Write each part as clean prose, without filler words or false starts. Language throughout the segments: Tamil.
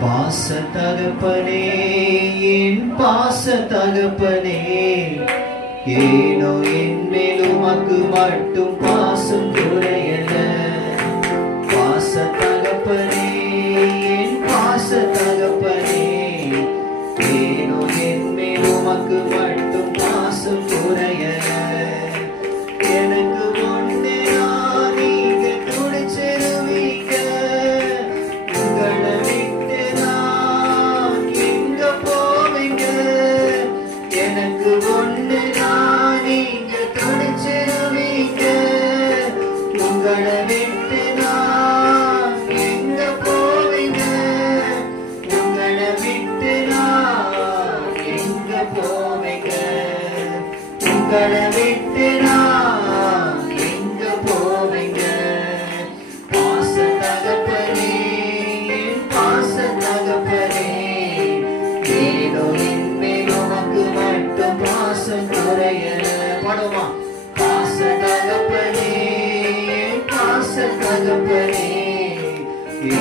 பாச தகப்பனே என் பாச தகப்பனே ஏனோ என் மேல் உமக்கு மட்டும் பாசம் குறையல பாச தகப்பனே என் பாச தகப்பனே ஏனோ என் மேல் உமக்கு மட்டும் பாசம் குறையல எனக்கு ஒன்று நான் நீங்க துடிச்சிருவீங்க உங்களை விட்டு நான் எங்க போவீங்க எனக்கு ஒன்று நான் நீங்க துடிச்சிருவீங்க உங்களை விட்டு நான் எங்க போவீங்க உங்களை விட்டு நான் எங்க போவீங்க உங்களை விட்டு நான் எங்க போவீங்க பாச தகப்பனே பாச தகப்பனே ஏதோ என் மேல் உமக்கு மட்டும் பாசம் குறையல பாடுமா பாச தகப்பனே பாச தகப்பனே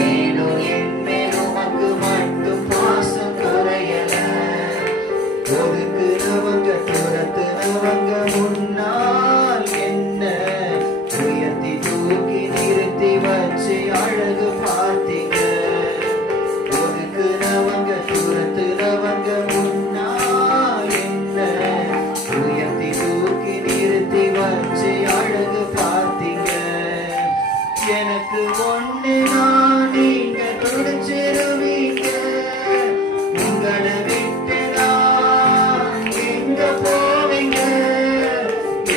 ஏதோ என் மேல் உமக்கு மட்டும் பாசம் குறையல ஒதுக்குனவங்க துரத்துனவங்க முன்னால் என்ன உயர்த்தி தூக்கி நிறுத்தி வச்சு அழகு பார்த்தீங்க ஒதுக்குனவங்க துரத்துனவங்க முன்னால் என்ன உயர்த்தி தூக்கி நிறுத்தி வச்சு அழகு பார்த்தீங்க எனக்கு ஒன்று நான் நீங்க துடிச்சிருவீங்க உங்களை விட்டு நான் எங்க போவீங்க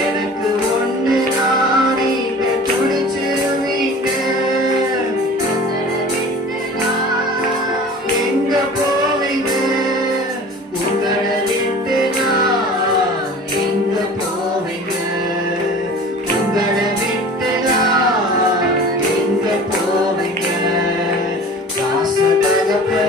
எனக்கு ஒன்று நான் நீங்க துடிச்சிருவீங்க எங்க போவீங்க உங்களை விட்டு நான் எங்க போவீங்க உங்களை விட்டு நான் எங்க போவீங்க பாச தகப்பனே